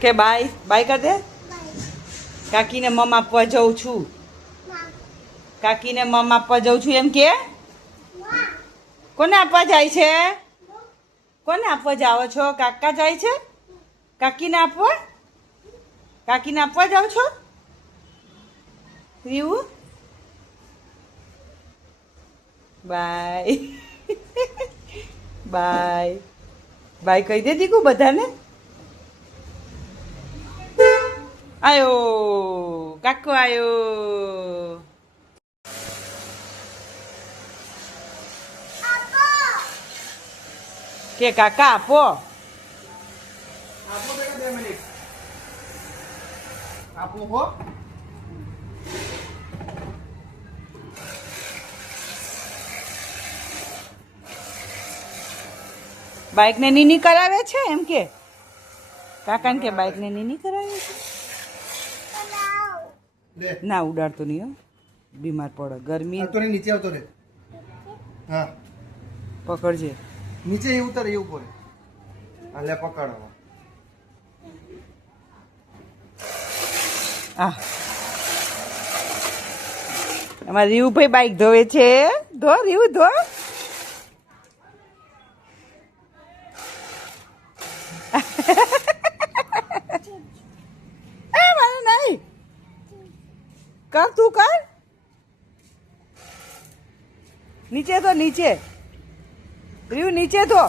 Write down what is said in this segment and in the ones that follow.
કે bye bye કર દે. કાકીને મમ આપવા જાઉં છું. કાકીને મમ આપવા જાઉં છું એમ કે. કોને આપવા જાય છે? કોને આપવા જાઓ છો? કાકા જાય છે? કાકીને આપવા? કાકીને આપવા જાઓ છો? રીવું બાય બાય બાય કહી દે દીકુ બધાને. આયો કાકો આયો. કે કાકા આપો. આપો બેટા 2 મિનિટ આપો હો. બાઇકને નીની કરાવે છે એમ કે. કાકાને કે બાઇકને નીની કરાવે છે. લે ના ઉડાડતો નહીં હો, બીમાર પડે ગરમી. આવતો રે નીચે આવતો રે. હા પકડજે. નીચે એ ઉતર એ ઉપર. હા લે પકડો. આ અમારે રીવુભાઈ બાઇક ધોવે છે. ધો રીવું ધો. મારે નહીં કર તું કર. નીચે તો નીચે રીવ નીચે તો.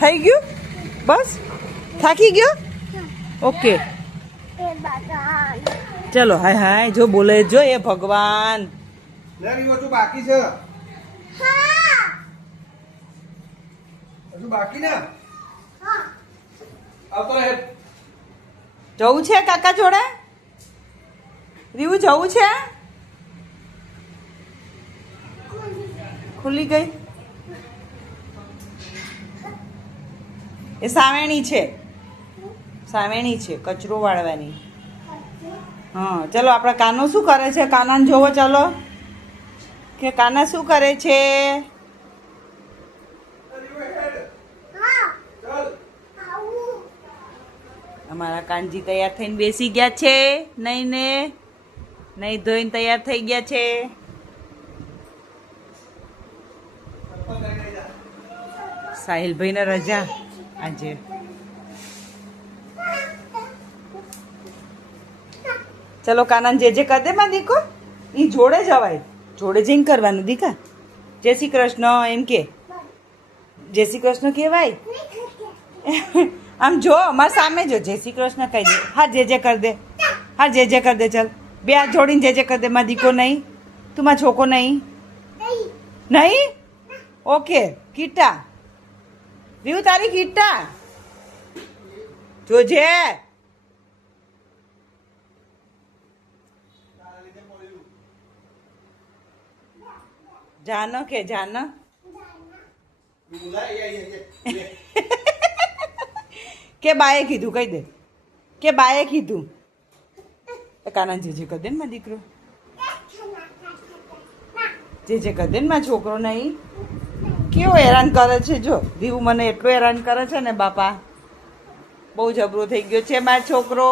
થઈ ગયું બસ થાકી ગયો. ઓકે ચલો હાય હાય જો બોલે જો એ ભગવાન. લે રીવો તું બાકી છે. હજુ બાકી ને. આવતો રહે. જવું છે કાકા જોડે? રીવું જવું છે? ખુલ્લી ગઈ. એ સાવેણી છે, સાવેણી છે કચરો વાળવાની. હા ચલો આપણા કાનો શું કરે છે? કાનાને જોવો ચલો કે કાના શું કરે છે. અમારા કાનજી તૈયાર થઈને બેસી ગયા છે. નહીં ને નહીં ધોઈને તૈયાર થઈ ગયા છે. સાહિલભાઈને રજા આજે. ચલો કાનાને જે કર દે માં દીકો. એ જોડે જવાય, જોડે જઈને કરવાનું દીકા. જય શ્રી કૃષ્ણ એમ કે. જય શ્રી કૃષ્ણ કહેવાય. આમ જો અમારા સામે જો જય શ્રી કૃષ્ણ કહી દે. હા જે કર દે. હા જે કર દે. ચલ બે હાથ જોડીને જે કર દે. માં દીકો નહીં, તું માં છોકો નહીં. નહીં ઓકે કીટા રીવું તારી કીટા જોજે. જાનો કે જાનો. કે બાએ કીધું કહી દે. કે બાએ કીધું. કાના જે કર દે ને માં દીકરો. જે કર દે ને માં છોકરો નહીં. કેવો હેરાન કરે છે જો. દીવું મને એટલો હેરાન કરે છે ને બાપા. બહુ જબરો થઈ ગયો છે મારો છોકરો.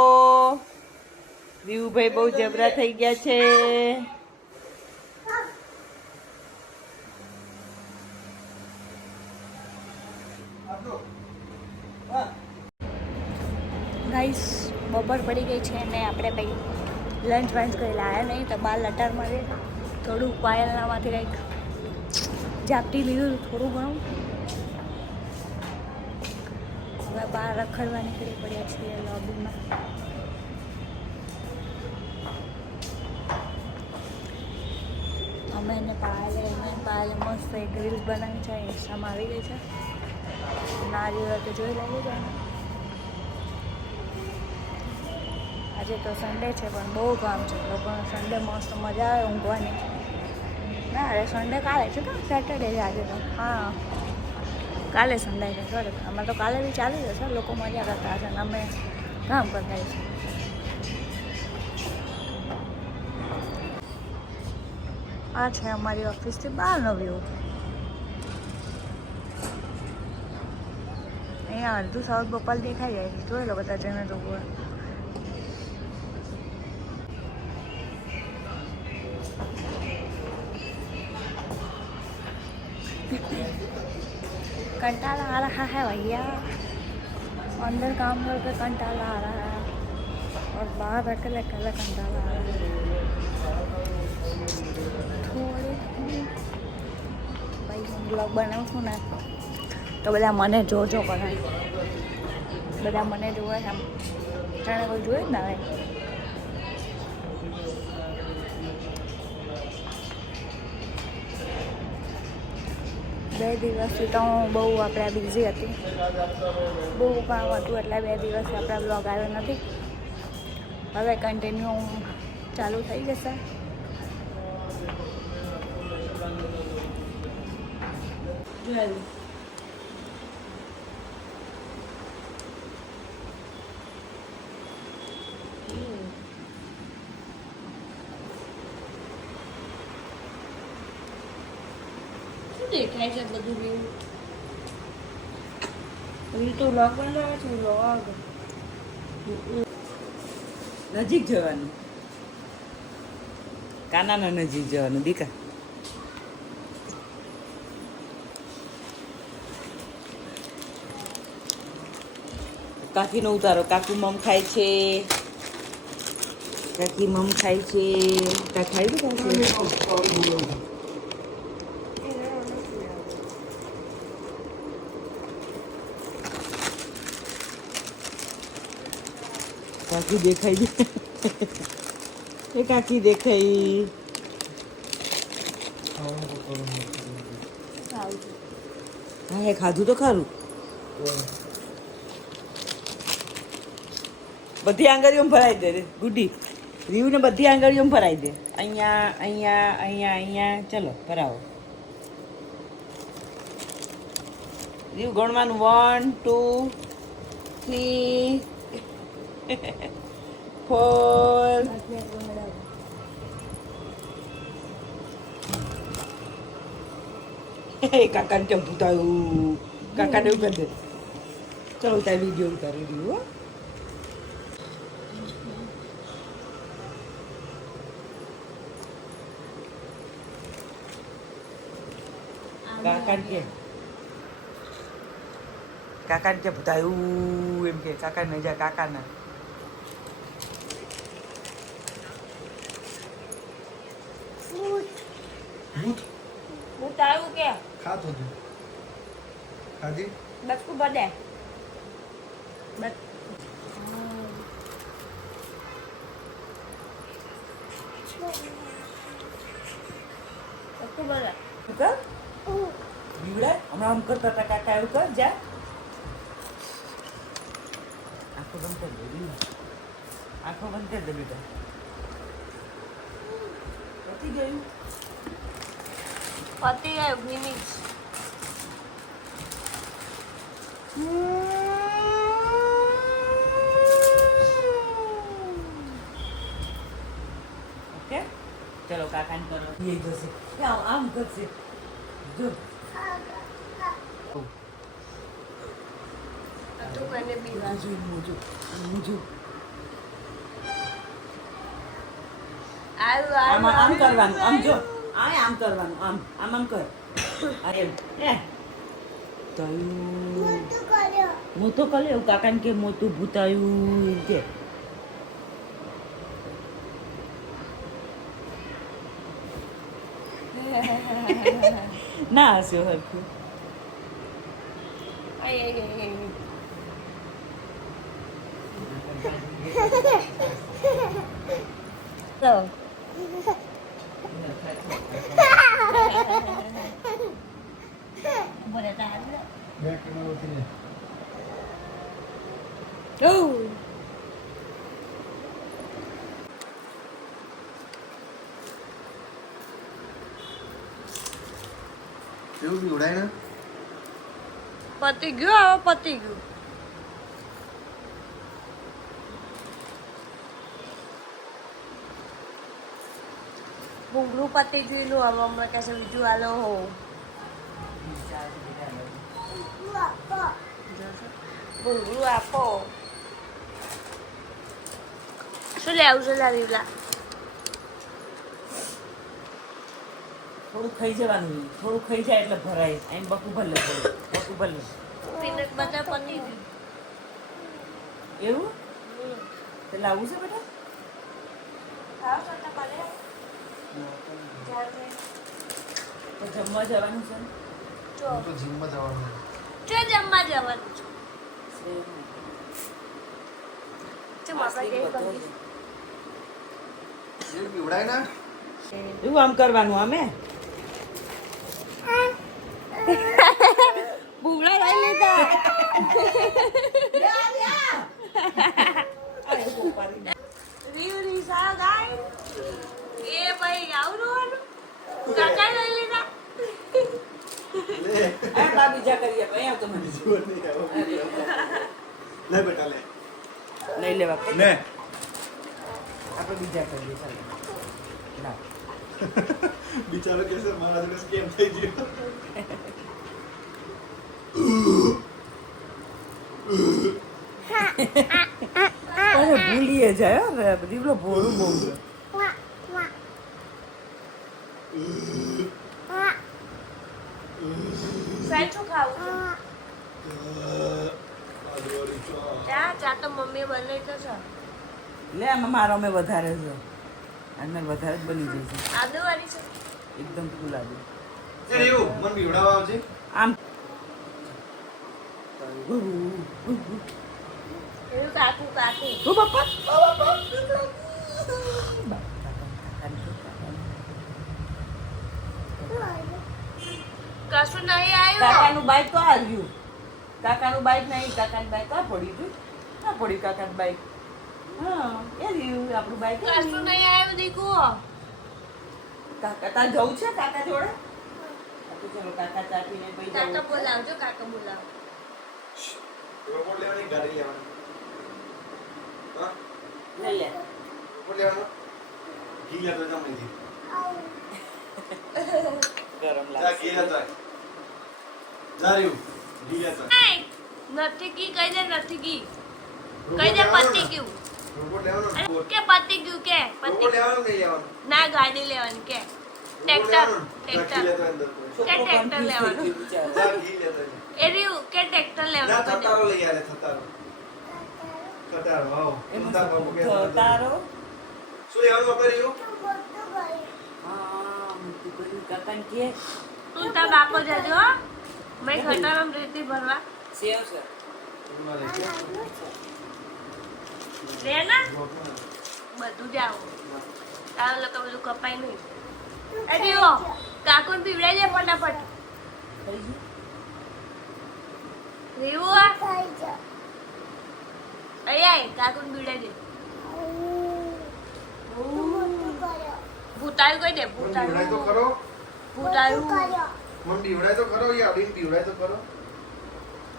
દીવુભાઈ બહુ જબરા થઈ ગયા છે. ગાઈસ બપોર પડી ગઈ છે ને આપણે ભાઈ લંચ વંચ કરી લાવ્યા નહીં તો બાર લટાર મળે થોડું પાયલનામાંથી કંઈક ઝાપટી લીધું થોડું ઘણું. હવે બહાર રખડવા નીકળી પડ્યા છીએ લોબીમાં. અમે એને પાયલે મસ્ત એક રીલ્સ બનાવી છે. ઇન્સ્ટામાં આવી ગઈ છે. ના જોયો તો જોઈ લેવું છે. આજે તો સન્ડે છે પણ બહુ કામ છે લોકોને. સન્ડે મસ્ત મજા આવે ઊંઘવાની. ના અરે સન્ડે કાલે છે કે સેટરડે છે આજે તો. હા કાલે સન્ડે છે સોરી. અમે તો કાલે બી ચાલી જશે. લોકો મજા કરતા હશે ને અમે કામ કરતા હશે. આ છે અમારી ઓફિસથી બહારનો વ્યૂ. અહીંયા અડધું સાઉથ ભોપાલ દેખાઈ જાય છે. જોઈ લો બધા જઈને તો कंटाला आ रहा है भैया. अंदर काम करके कंटाला आ रहा है और बाहर अकेले अकेले कंटाला आ रहा है. थोड़े ભાઈ હું બ્લોગ બનાવું છું ને તો બધા મને જોજો કરે. બધા મને જોવે છે. જાણે કોઈ જોઈ જ ના આવે. બે દિવસથી તો હું બહુ આપણે બિઝી હતી. બહુ કામ હતું એટલે 2 દિવસથી આપણા બ્લોગ આવ્યો નથી. હવે કન્ટિન્યુ ચાલુ થઈ જશે. દેખાય છે બધું વ્યૂ તો વ્લોગ બનાવે છે. વ્લોગ નજીક જવાનું, કાનાના નજીક જવાનું દીકા. કાકીનો ઉતારો. કાકુ મમ ખાય છે. કાકી મમ ખાય છે. કા ખાઈ દઉં કાકી? કાકી દેખાઈ દે. એ કાકી દેખાઈ. હા એ ખાધું તો ખરું. બધી આંગળીઓમાં ભરાઈ દે ગુડી. રીવને બધી આંગળીઓમાં ભરાઈ દે. અહીંયા અહીંયા અહીંયા અહીંયા. ચલો ભરાવો. રીવ ગણવાનું 1 2 3 4. કાકાને કેમ પૂછાયું? કાકાને એવું કરી દે. ચલો તારી વિડીયો ઉતારી દીધું. હો કાકાને કે પૂછાયું એમ કે કાકાને જા કાકાના. ઉતારું કે ખાતો તું ખાધી બચકું બધે હમણાં આમ કરતા હતા કાકા એવું કર જા. આંખો બંધ કરી દે. આંખો બંધ કરી દે બેટા. પતી ગયું. પતિ ગયું મિનિટ. ઓકે ચલો કાકાને કરો. એ જશે આમ કરશે. જો આમ કરવાનું. આમ જો આમ કરવાનું. આમ આમ આમ કર. અરે મોટો કરે એવું કાકાને કે મોટું ભૂતાયું કે ના હસ્યો હરખું. તો boleh tahan tak? બે કિલો ઉતરી Oh. એવું બી ઉડાય ને પતી ગયું. હવે પતી ગયું. ભૂંગળું પતી ગયેલું હવે હમણાં કહેશે બીજું આલો હો ભૂંગળું આપો શું લેવું છે લાવીલા થોડું ખાઈ જવાનું થોડું ખાઈ જાય એટલે ભરાય એમ બકું ભલે થોડું બકું ભલે પીનટ બટર પતી ગયું એવું તે લાવવું છે બેટા ખાવ છો તમારે તો જમવા જવાનું છે ને? હું તો જીમમાં જવાનું ચો જમવા જવાનું છે ચમ આપણે કઈ કરી જીમ પીવડાય ના એવું આમ કરવાનું અમે ભૂંગળા લઈ લીધા રીવરી સા ગાય એ ભાઈ આવવાનું કાકા લઈ લીધા લે આ બીજા કરીએ ભાઈ આવ તો મને જીવન નહીં આવો લે બેટા લે લઈ લેવા લે આપણે બીજા કરીએ ચાલો લાવ બિચારો કેસે મારા જોડે સ્કેમ થઈ ગયો અરે ભૂલીએ જાય હો ને બધી પેલો ભોળું બહુ છે સાહેબ શું ખાવું ચા ચા તો મમ્મીએ બનાવી તો છે લે આમાં મારો મેં વધારે છે અને મેં વધારે જ બની જશે આદુ વાળી છે એકદમ ફૂલ આદુ એ એવું મન પીવડાવવા આવજે આમ એવું કાકુ કાકુ ઓ બાપા કશું નહીં આવ્યું કાકાનું બાઈક તો આવ્યું કાકાનું બાઈક નહીં કાકાનું બાઈક આ પડ્યું હતું ના પડ્યું કાકાનું બાઈક હા એ રહ્યું આપણું બાઈક કશું નહીં આવ્યું દીકુ કાકા તાર જવું છે કાકા જોડે ચલો કાકા ચા પીને પછી કાકા જવું બોલાવજો કાકા બોલાવ રોબોટ લેવાની ગાડી લેવાની હા લઈ લે રોબોટ લેવાનો ઘી લેતો જા મને ઘી ગરમ જા લાગશે ઘી લેતો આય. જા રહ્યું ઘી લેતો આય. નહીં નથી કી કહી દે નથી કી કહી દે પતી ગયું રોબોટ લેવાનો ને અરે, રોબોટ. કે પતી ગયું કે રોબોટ પતી લેવાનું નહીં લેવાનું ના ગાડી લેવાની કે રોબોટ ટ્રેક્ટર લેવાનું. જા ઘી ટ્રેક્ટર લેતો અંદર કે ટ્રેક્ટર તો. લેવાનું જા ઘી લેતો આય. એ રહ્યું કે ટ્રેક્ટર ના લેવાનું કહી દે. થતારો લઈ આલે થતારો વાવ ઉમદા બાબુ કે તારો શું લેવાનું આપણે રહ્યું હા મૂકી બધું કાકાને કે તું તાર બાપો જજો હો. મેં ખટારામ રેતી ભરવા સેવ છે લે ના બધું જાવ તારા લોકો બધું કપાય નહીં એ દીવો કાકુને પીવડાઈ દે ફટાફટ થઈ ગયું રીવું અહીંયા કાકુને પીવડાઈ દે ભૂતાયું કહી દે પીવડાય તો ભૂતાયું ખરો ભૂતાયું મન પીવડાય તો ખરો યા અડીને પીવડાય તો ખરો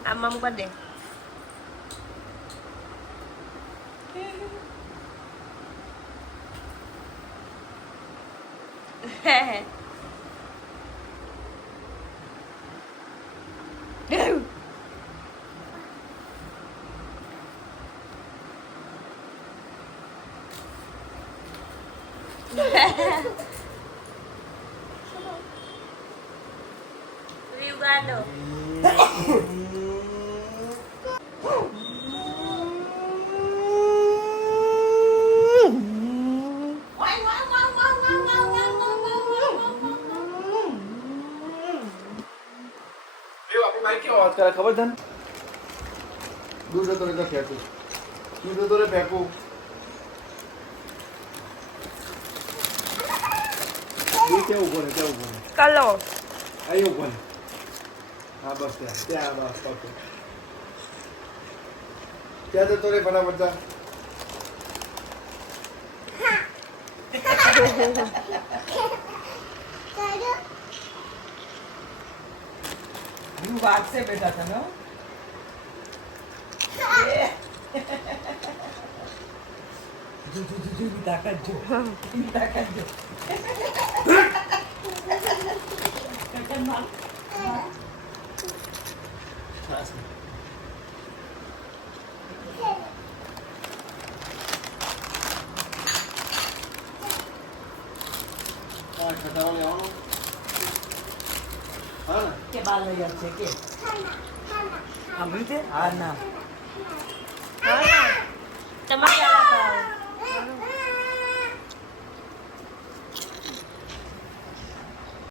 આમ આમ કરી દે Riugado. આપણી બાઈક કેવો અવાજ કરે ખબર છે ને દૂર જતો રહે તો ફેંકું દૂર જતો રહે ફેંકું દૂર ત્યાં ઉભો રહે Kalau. અહીં ઉભો રહે હા બસ ત્યાં બસ ઓકે ત્યાં જતો રહે ફટાફટ જા હું વાગશે બેટા તને હો. જો તાકાત જો તાકાત જો આ ખટારો લેવાનો હા ને કે બાલ લઈ આવશે કે સાંભળ્યું છે હા ના